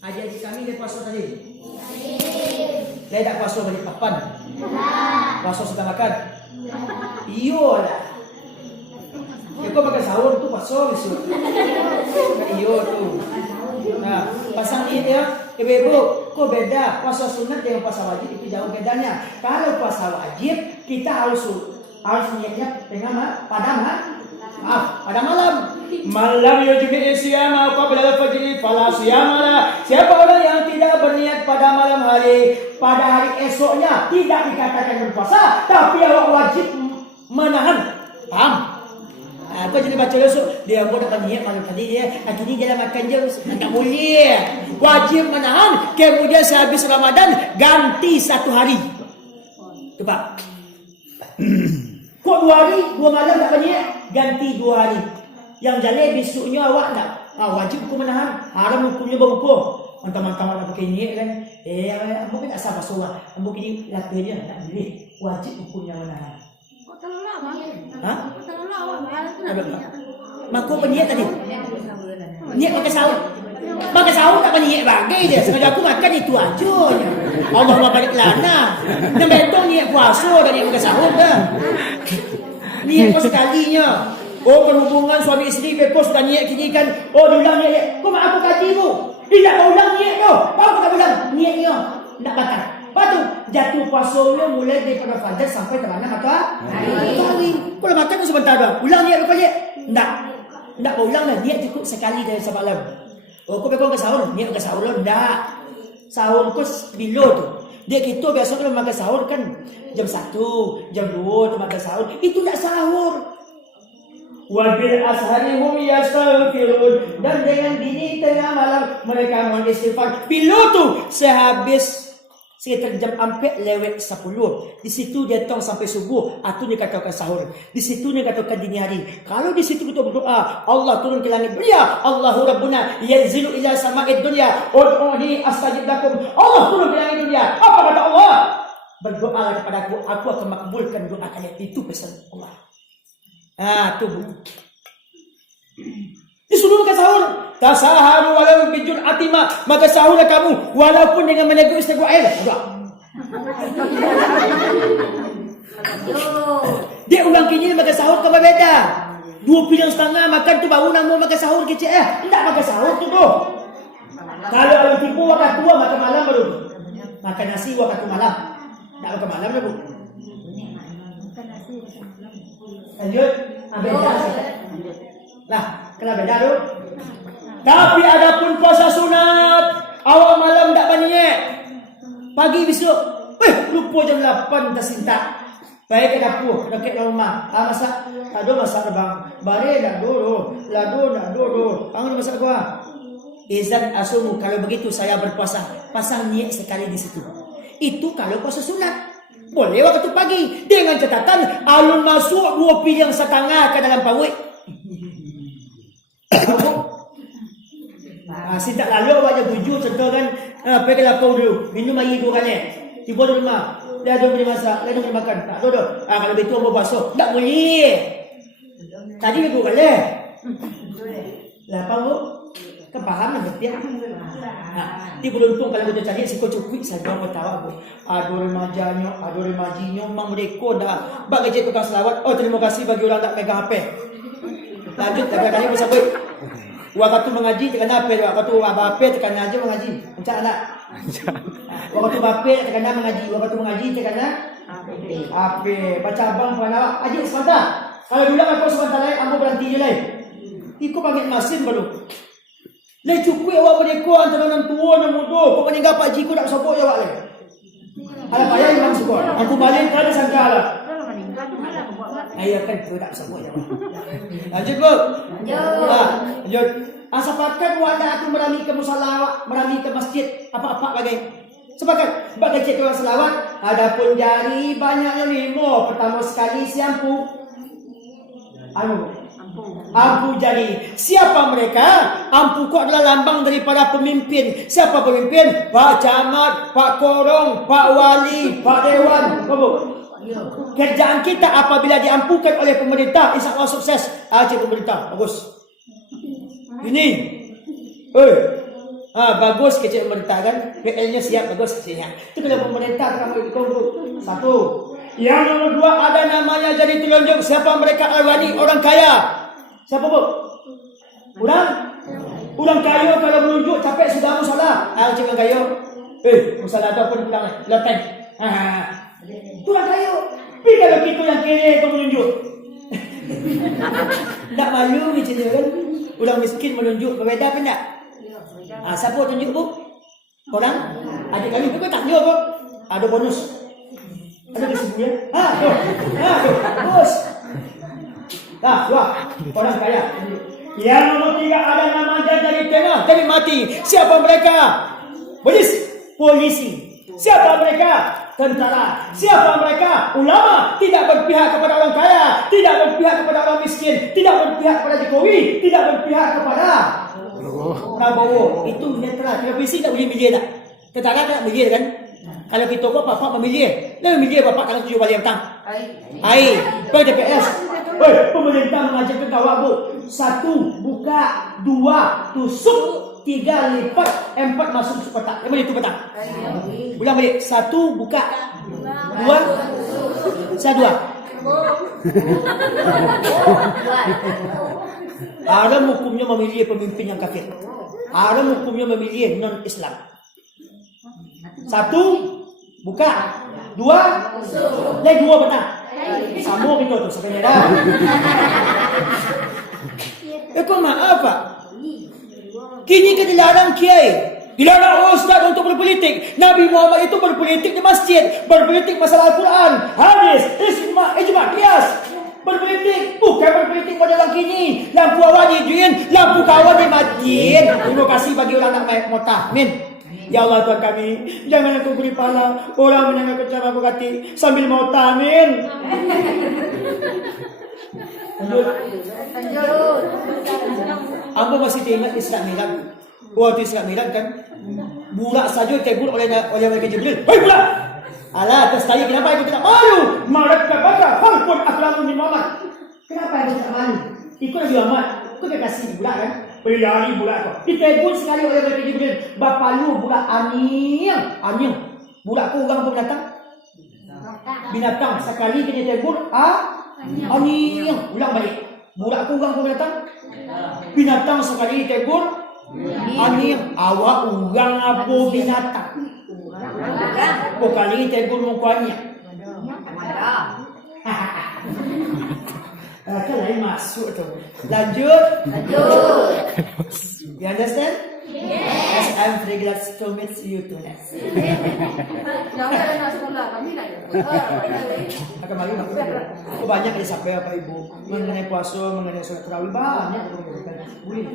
Adik-adik kami dia puasa tadi. Dia tak puasa balik papan. Puasa sudah makan. Iyalah. Ya, kau makan sahur tu puasa besok. Iyo tu. Nah, pasang ni dia, ibu-ibu, kok beda puasa sunat dengan puasa wajib itu jauh bedanya. Kalau puasa wajib kita harus niatnya dengan pada malam. Malam yujmi siyama qabla al-fajr fala siyama. Siapa orang yang tidak berniat pada malam hari, pada hari esoknya tidak dikatakan berpuasa, tapi awak wajib menahan. Paham? Kau jadi baca besok dia pun dapat niat malam tadi dia akhirnya dia dah makan je tak boleh, wajib menahan. Kemudian sehabis Ramadan ganti 1 hari. Coba kok 2 hari 2 malam tak niat, ganti 2 hari. Yang jadi besoknya awak tak wajib hukum menahan, haram hukumnya berhukum. Mantap-mantap nak pakai niat kan, mungkin tak sabar soal, mungkin latihannya tak boleh, wajib hukumnya menahan. Mak kau berniat tadi? Niat makan sahur. Makan sahur tak berniat bagai dia. Sengaja aku makan itu aja. Allah barik lana. Dan betul niat puasa dan niat makan sahur dah. Niat kau sekalinya. Oh, berhubungan suami isteri bepos sudah niat kini kan. Oh, diulang niat. Kau mak aku kaji tu. Tidak kau ulang niat tu. Kau tak ulang niatnya. Tak batal. Lepas tu jatuh puasanya mulai daripada fajar sampai terana matahari. Kalau makan tu sebentar dah. Ulang niat berapa niat? Tak kau ulang dah. Niat cukup sekali dari semalam. Oh, kau berapa ke sahur? Niat ke sahur lah. Tak. Sahur kau bila tu. Dia kita biasa kalau makan sahur kan jam 1, jam 2 tu makan sahur. Itu tak sahur. Wabil asharihum yastaghfirun. Dan dengan dini tengah malam mereka mohon istighfar. Bila tu sehabis sekitar jam 4 lewat 10. Di situ dia tong sampai subuh. Itu dia katakan sahur. Di situ dia katakan dini hari. Kalau di situ kita berdoa, Allah turun ke langit dunia. Allahu Rabbuna yanzilu ila sama'id dunya. Ud'uni astajib lakum. Allah turun ke langit dunia. Apa kata Allah? Berdoalah kepada aku akan makbulkan doa kalian. Itu pesan Allah. Tu disuruh makan sahur. Tasaharu walau bijur atima. Maka sahurlah kamu walaupun dengan meneguk setengah air. Dia ulang kini makan sahur kau beda. 2 piring setengah makan tu baru nak makan sahur kecil. Tak makan sahur tu tu. Kalau orang tipu makan tua makan malam baru. Makan nasi waktu malam. Tak makan malam dah bu. Lanjut. Beda. Lah, kena beda tu. Tapi adapun puasa sunat, awal malam tak berniat. Pagi besok, lupa jam 8 tersintak. Baik ke dapur, dekat rumah. Masak. Tak ada masak bang. Bare dah dulu. Lado dah dulu. Bangun masak gua. Izan asumu, kalau begitu saya berpuasa. Pasang niat sekali di situ. Itu kalau puasa sunat. Boleh waktu pagi. Dengan catatan, alun masuk 2 piring setengah ke dalam pawik. Sintak lalu awak je 7 contoh kan. Pergi lapau dulu. Minum air 2 kali. Tiba di rumah. Dia ada boleh masak. Dia ada boleh makan. Tak ada. Kalau begitu orang berpuasa. Tak boleh. Tadi dia 2 kali. Lapau tu. Kan faham lah betul. Dia beruntung kalau kita cari sikit cukup saja orang tahu. Ada remajanya, ada remajinya, memang mereka dah bagi cik tukang selawat. Oh, terima kasih bagi orang tak pegang HP. Lanjut kali bersabut. Waktu mengaji tekan HP, waktu apa tekan aja mengaji. Macam anak. Waktu bape tekan mengaji, waktu mengaji tekan HP. Baca abang puan awak, aji sebentar. Kalau dulu aku sebentar lain, aku berhenti je lain. Ikut panggil masin baru. Lai cukup awak berdekor antara orang tua dan muda. Kau meninggal Pak Ji, kau tak sebut jawab lagi. Alah payah memang sebut. Aku balik kan ada sangka lah. Ayah kan kau tak sebut jawab. Lanjut bu. Lanjut. Sepakat wanda aku merami ke musala, merami ke masjid. Apa-apa lagi. Sepakat. Bagi cik orang selawat. Adapun jari banyaknya 5. Pertama sekali siampu. Ampu jari. Siapa mereka? Ampu kok adalah lambang daripada pemimpin. Siapa pemimpin? Pak Camat, Pak Korong, Pak Wali, Pak Dewan. Kerjaan kita apabila diampukan oleh pemerintah, insya Allah sukses. Cik pemerintah, bagus. Ini Bagus kecil pemerintah kan. PL-nya siap, bagus kecilnya. Itu kalau pemerintah kamu itu satu. Yang nomor 2 ada namanya jadi telunjuk siapa mereka alwani orang kaya. Siapa bu? Orang kaya kalau menunjuk capek sudah salah. Cakap kaya. Masalah ada pun bilang lepen. Orang kaya. Tapi kalau kita yang kiri itu menunjuk. Tak malu macam ni kan. Orang miskin menunjuk berbeza apa tak? Siapa tunjuk bu? Orang? Adik kami pun tak tunjuk bu. Ada bonus. Ada kesimpulan? Bos. Dua. Orang kaya. Yang nomor 3 ada nama jadi tengah, jadi mati. Siapa mereka? Polisi. Siapa mereka? Tentara. Siapa mereka? Ulama. Tidak berpihak kepada orang kaya, tidak berpihak kepada orang miskin, tidak berpihak kepada Jokowi, tidak berpihak kepada Prabowo. Itu netral. Kalau polisi tak boleh milih tak? Tentara tak milih kan? Kalau kita kok bapak memilih. Dia memilih bapak kalau 7 balik petang. Pergi TPS. Pemerintah mengajarkan awak bu. 1 buka, 2 tusuk, 3 lipat, 4 masuk kotak. Yang mana itu petang? Ulang balik. 1 buka, 2 saya 2. Haram hukumnya memilih pemimpin yang kafir. Haram hukumnya memilih non-Islam. 1 buka, 2 lagi 2 petang. Sambung itu tuh sebenarnya dah. Kau maaf pak. Kini kan dilarang kiai, dilarang ustaz untuk berpolitik. Nabi Muhammad itu berpolitik di masjid, berpolitik masalah Al-Quran, hadis, ijma, qiyas. Berpolitik, bukan berpolitik model kini. Lampu awal dijuin, lampu kawal di masjid. Terima kasih bagi orang nak main motah. Amin. Ya Allah Tuhan kami, jangan aku beri pahala orang mendengar cara berkati sambil mau tamin. Aku masih ingat Isra Mi'raj. Waktu Isra Mi'raj kan, burak saja tegur oleh mereka Jibril. Hei burak! Alah, atas saya kenapa aku tidak malu? Mereka kata, halpun akramun di Muhammad. Kenapa aku tidak malu? Ikut Nabi Muhammad, aku dah kasih burak kan? Berlari bulat tu. Ditegur sekali oleh mereka Jibril. Bapa lu bulat anyang. Bulat tu orang apa binatang? Binatang. Sekali kena tegur anyang. Ulang balik. Bulat tu orang apa binatang? Binatang sekali ditegur anyang. Awak orang apa binatang? Kali tegur mukanya. Kan lain masuk tu. Lanjut. You understand? Yes. I'm very glad to meet you tonight. Jangan nak sekolah, kami nak. Akan mari nak. Aku banyak disampaikan Bapak Ibu mengenai puasa, mengenai solat tarawih banyak. Boleh.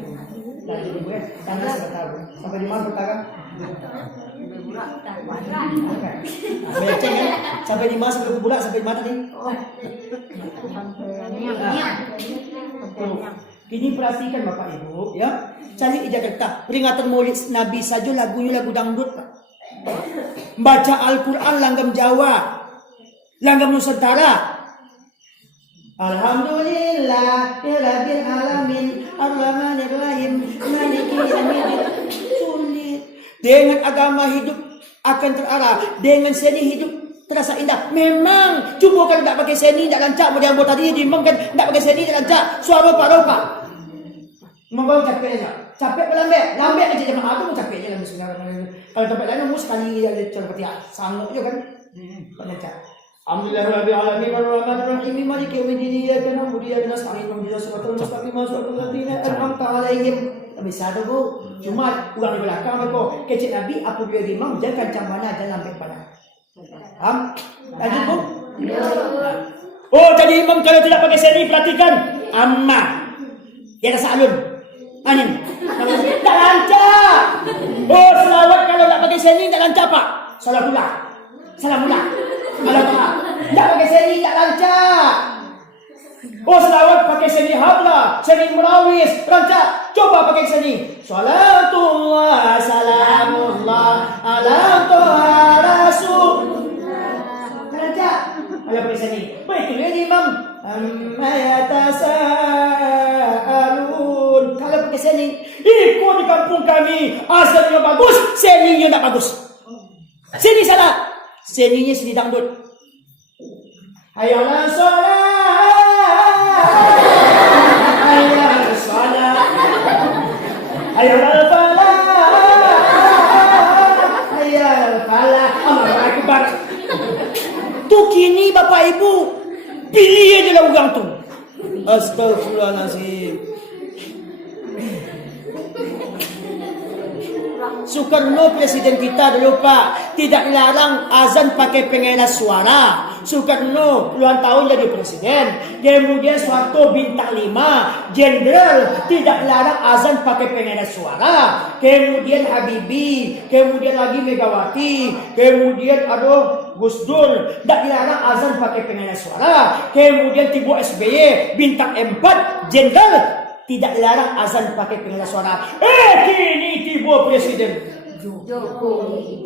Lanjut dulu ya. Tanya sebentar. Sampai di mana bertahan? Banyak cek kan? Sampai di mana sampai bulan sampai di mana tadi? Kini perhatikan Bapak Ibu ya. Cari ijazah kita. Peringatan Maulid Nabi saja lagunya lagu dangdut. Baca Al-Quran langgam Jawa, langgam Nusantara. Alhamdulillah Rabbil Alamin Ar-Rahmanir Rahim Maliki Yaumiddin. Sulit. Dengan agama hidup akan terarah, dengan seni hidup terasa indah. Memang cuma kalau tak pakai seni tak lancak. Model buat tadi diimamkan tak pakai seni tak lancak. Suara ropa-ropa. Memang capek aja. Capek lambat. Lambat aja jemaah tu pun capek je lambat sebenarnya. Kalau tempat lain mus sekali ada seperti sanggup je kan. Tak lancak. Alhamdulillahirabbil alamin arrahmanir rahim maliki yaumiddin iyyaka na'budu wa iyyaka nasta'in ihdinas siratal mustaqim siratal ladzina an'amta 'alaihim. Bisa tu bu. Cuma orang di belakang mereka kecil Nabi apabila imam jangan macam mana jangan lambat pada. Faham? Lanjut bu. Oh jadi imam kalau tidak pakai seni perhatikan amma. Ya rasa alun. Anin. Tak lancar. Oh selawat kalau tak pakai seni tak lancar pak. Salam pula. Alamak. Tak pakai seni tak lancar. Oh selawat pakai seni habla, seni merawis, lancar. Coba pakai seni. Salatullah salamullah ala toha rasul. Lancar. Kalau pakai seni. Baik tu imam. Amma yatasaalun. Kalau pakai seni. Ikut di kampung kami Azannya bagus, seninya tak bagus. Seni salah. Seninya seni dangdut. Hayalah salat. Hayalah salat. Hayalah falah. Hayalah falah. Allahu Akbar. Tu kini Bapak Ibu pilih aja lah orang tu. Astagfirullahaladzim. Soekarno presiden kita dulu Pak, tidak larang azan pakai pengeras suara. Soekarno puluhan tahun jadi presiden. Kemudian Soeharto bintang 5 jenderal, tidak larang azan pakai pengeras suara. Kemudian Habibie, kemudian lagi Megawati, kemudian Gus Dur, tidak dilarang azan pakai pengeras suara. Kemudian tiba SBY bintang 4 jenderal, tidak dilarang azan pakai pengeras suara. Kini tiba presiden Jokowi.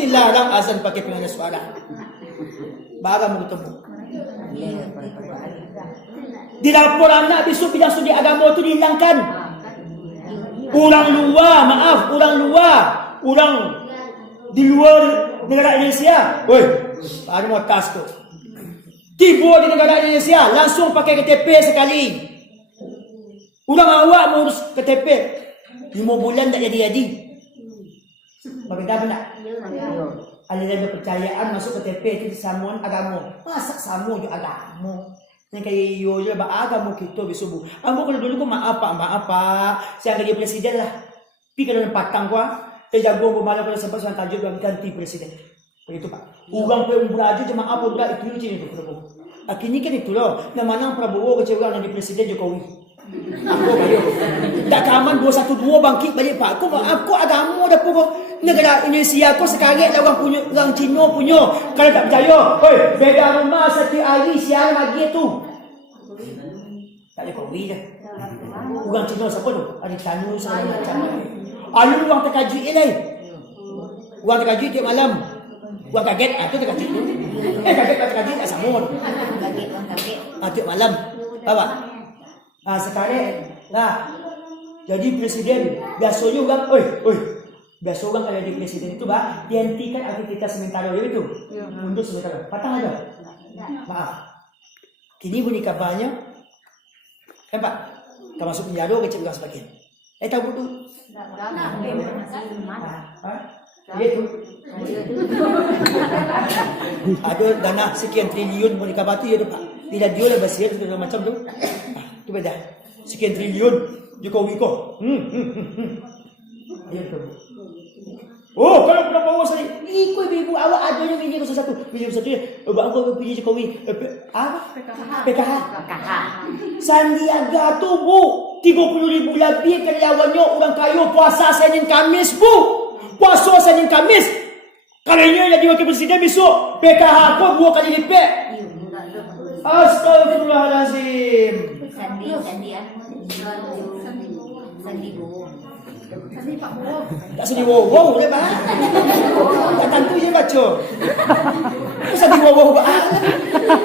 Dilarang azan pakai pengeras suara. Barang bertemu. Dilapor anak besok bidang studi agama itu dihilangkan. Orang di luar negara Indonesia. Woi, ada mau tas tu. Tiba di negara Indonesia, langsung pakai KTP sekali. Orang awak mau urus KTP 5 bulan tak jadi. Bagaimana nak? Aliran kepercayaan masuk KTP itu disamuan agama. Masak samu je agama. Yang kayak yo je agama kita besubuh. Ambo kalau dulu ko maaf Pak. Saya jadi presiden lah. Pi kalau patang gua, terjago bermalam pada sebab saya tajuk ganti presiden. Begitu Pak. Orang pun beraju jemaah pun berat itu je itu Prabowo. Akhirnya kan itu loh. Nama Prabowo kecewa jadi presiden Jokowi. Aku bayar. Tak kaman 212 bangkit balik Pak. Aku agama dah pun negara Indonesia aku sekarang orang Cina punya. Kalau tak percaya, beda rumah setiap hari siang lagi tu. Tak Jokowi dah. Orang Cina siapa tu? Ada Tanu segala macam. Ada orang terkajut ni. Orang terkajut tiap malam. Orang kaget, tu terkajut tu. Kaget tak samun. Tiap malam. Apa? Sekarang lah. Jadi presiden biasanya orang, biasa orang kalau jadi presiden itu Pak, dihentikan aktivitas sementara dia itu. Untuk sementara. Patang aja. Maaf. Kini bunyi kabarnya. Pak, kita masuk penjara ke cek sebagian. Tahu tu? Dia tu. Ada dana sekian triliun bunyi kabar tu ya tu Pak. Tidak dia lah basir macam tu. Tu beda. Sekian triliun Jokowi ko. Ayo tu. Oh, kalau Prabowo saya ikut ibu awak ada yang pilih 01. Pilih 01 bang kau pilih Jokowi. Apa? PKH. Sandiaga tu Bu, 30,000 lebih karyawannya orang kaya puasa Senin Kamis Bu. Puasa Senin Kamis. Kalau ini jadi wakil presiden besok PKH kau 2 kali lipat. Astagfirullahalazim. Sandi Pak Bowo. Tak sandi wow dah Pak. Tak tentu je baca. Sandi wow Pak.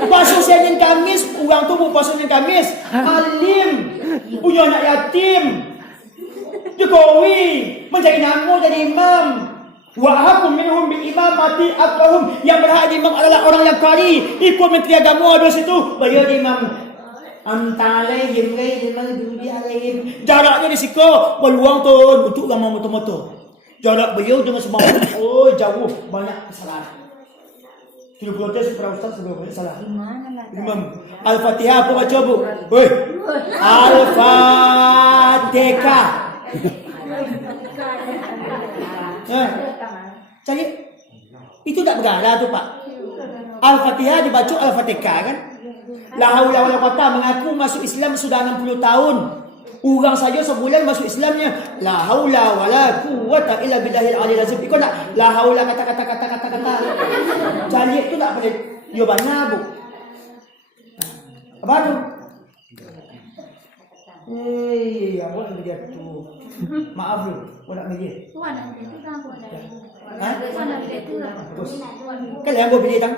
Puasa Senin Kamis, orang tu puasa Senin Kamis. Alim, punya anak yatim. Jokowi menjadi nama jadi imam. Wa hakum minhum bil imamati aqwahum, yang berhak imam adalah orang yang qari. Ikut menteri agama ada situ, bayar imam. Antalaihim ghairil maghdubi alaihim. Jaraknya di situ peluang tu untuk ramai motor-motor. Jarak beliau dengan semua jauh, banyak kesalahan. Sudah protes para ustaz sudah banyak salah. Imam Al-Fatihah apa baca Bu? Al-Fatihah. Cari itu tak bergala tu Pak. Al-Fatihah dibaca Al-Fatihah kan? La haula wala quwata, mengaku masuk Islam sudah 60 tahun. Orang saja sebulan masuk Islamnya. La haula wala quwata illa billahil aliyil azim. Ikut tak? La haula kata. Jadi itu tak boleh. Dia banyak Bu. Apa tu? Apa yang dia tu? Maaf lu, nak pilih. Tuan nak pilih tu kan aku ada. Tuan nak pilih tu lah. Kan yang aku pilih tang.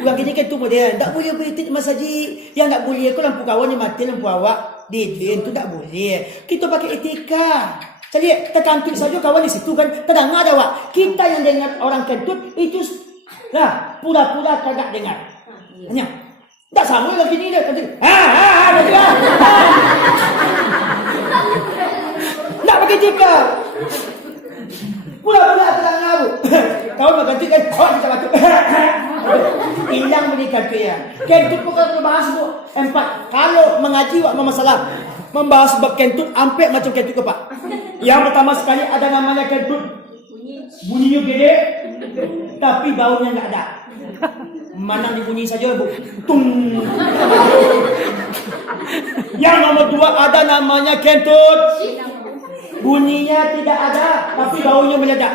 Orang gini kan tu model. Tak boleh pilih masjid. Yang tak boleh aku lampu kawan yang mati lampu awak. Didin tu tak boleh. Kita pakai etika. Jadi terkantut saja kawan di situ kan. Terdengar dah awak. Kita yang dengar orang kentut itu lah pura-pura kagak dengar. Hanya tak sama lagi ni dia kentut. Tak pakai etika. Pula-pula terdengar tu. Kawan nak kentut kan. Awak kita batuk. Hilang bunyi kentut ya. Kentut pun kalau bahas tu. 4. Kalau mengaji awak masalah membahas sebab kentut hampir macam kentut ke Pak. Yang pertama sekali ada namanya kentut. Bunyinya gede tapi baunya enggak ada. Mana dibunyi saja bu. Tung. Yang nomor 2 ada namanya kentut. Bunyinya tidak ada tapi baunya meledak.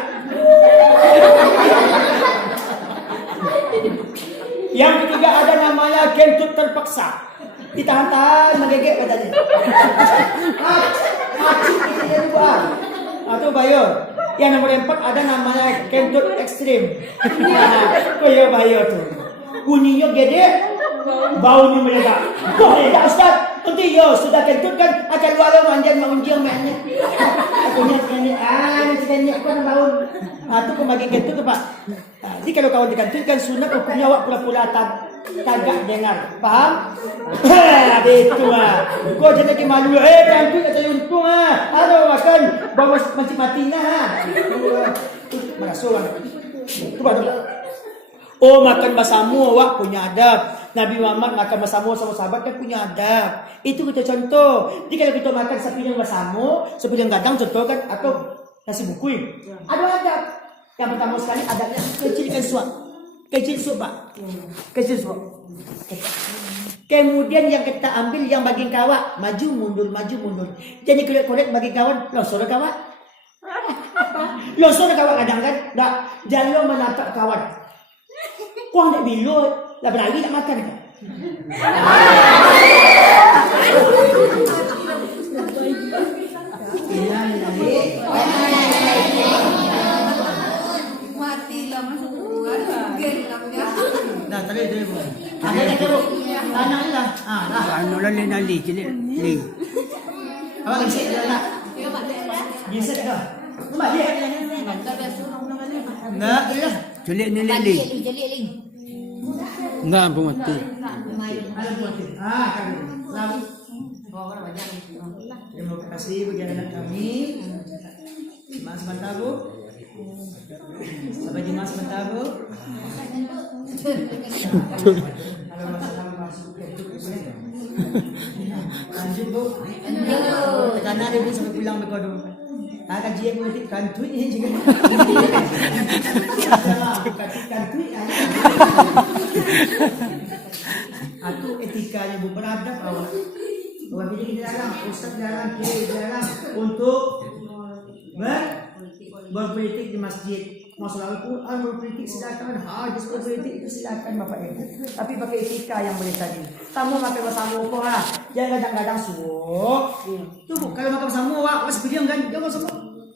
Yang ketiga ada namanya kentut terpaksa. Ditahan-tahan menggigit katanya. Acik itu dia buat. Atau bayar. Yang nomor 4 ada namanya kentut ekstrim. Bayar tu. Bunyinya gede, baunya meledak. Boleh tak Ustaz? Nanti ya sudah kentut kan akan luar manjan mengunjung mainnya. Akunya macam kan bau. Tu pembagi kentut tu Pak. Jadi kalau kawan dikentutkan sunat hukumnya awak pula-pula tagak dengar. Faham? Itu ah. Kau jangan lagi malu. Kentut kata untung ah. Ada makan bau mati nah. Masuk ah. Tu Pak. Oh makan basamu awak punya adab. Nabi Muhammad makan basamu sama sahabat kan punya adab. Itu kita contoh. Jadi kalau kita makan sepiring basamu, sepiring gadang contoh kan atau nasi bukui. Ada adab. Yang pertama sekali adabnya kecilkan suap. Kecil suap Pak. Kecil suap. Kemudian yang kita ambil yang bagian kawat, maju mundur. Jadi korek bagi kawan, losor kawat. Losor kawat kadang kan, tak jalan menatap kawan. Kau nak bilut, lah berlari nak makan kan? Matilah masuk keluar. Dah tadi tu. Ada yang teruk. Anak ni lah. Dah. Anu lah li cilik li. Awak gesek dah nak. Gesek dah. Nampak dia? Nak dia. Cilik ni li. Enggak pun mati. Kan. Selamat. Terima kasih bagi anak kami. Mas sebentar Bu. Sampai jumpa sebentar Bu. Kalau masalah masuk ke itu lanjut Bu. Karena dia sampai pulang berkodo. Kajian politik kantui ni juga. Kantui Aku etikanya Bu beradab awak. Awak jadi dilarang, ustaz dilarang, kiai dilarang untuk berpolitik di masjid. Masalah Al-Quran berpolitik silakan, hadis berpolitik itu silakan Bapak Ibu. Tapi pakai etika yang boleh tadi. Tamu makan bersama kau ha. Jangan kadang-kadang suuk. Tu Bu, kalau makan bersama awak masih diam kan? Jangan bersama.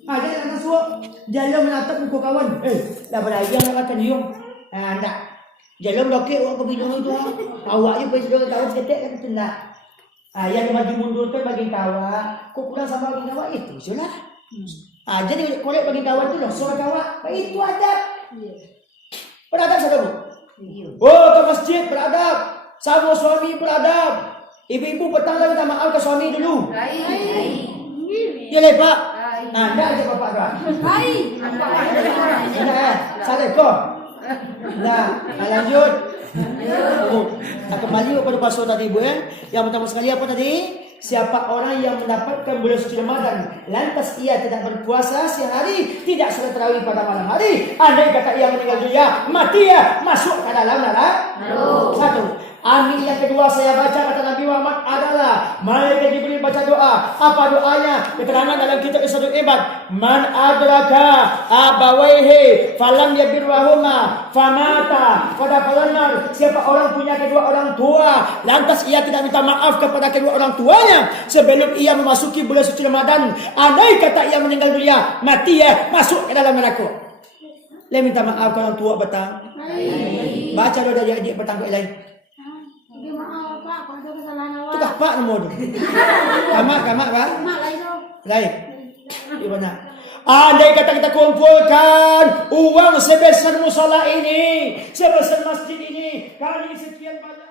Jangan kadang suuk. Jalan menatap muka kawan. Dah berlari nak makan diam. Tak. Jalan blokir awak pergi dulu tu. Awak je pergi dulu kawan seketik kan tu nak. Yang maju mundur tu bagi kawan. Kau pulang sama bagi kawan itu je lah. Jadi korek bagi kawan tu loh, suara kawan. Itu adab. Beradab saudara Bu. Oh ke masjid beradab. Sama suami beradab. Ibu-ibu petang lagi minta maaf ke suami dulu. Ya le Pak. Anda aja Bapak dah. Baik. Salah kau. Nah, lanjut. Kembali kepada pasal tadi Bu ya. Yang pertama sekali apa tadi? Siapa orang yang mendapatkan bulan suci Ramadan lantas ia tidak berpuasa sehari, tidak salat tarawih pada malam hari, andai kata ia meninggal dunia, mati ia masuk ke dalam neraka. Satu. Amin. Yang kedua saya baca kata Nabi Muhammad adalah malaikat Jibril baca doa. Apa doanya? Keterangan dalam kitab Isadul Ibad. Man adraka abawaihi falam yabirwahuma famata fadakhalan nar. Siapa orang punya kedua orang tua lantas ia tidak minta maaf kepada kedua orang tuanya sebelum ia memasuki bulan suci Ramadan, andai kata ia meninggal dunia, mati ia masuk ke dalam neraka. Le minta maaf kalau orang tua petang. Baca doa dia adik petang ke lain. kapak nama tu. Kamak ba? Mak lain tu. Lain. Di mana? Andai kata kita kumpulkan uang sebesar musola ini, sebesar masjid ini, kali sekian banyak.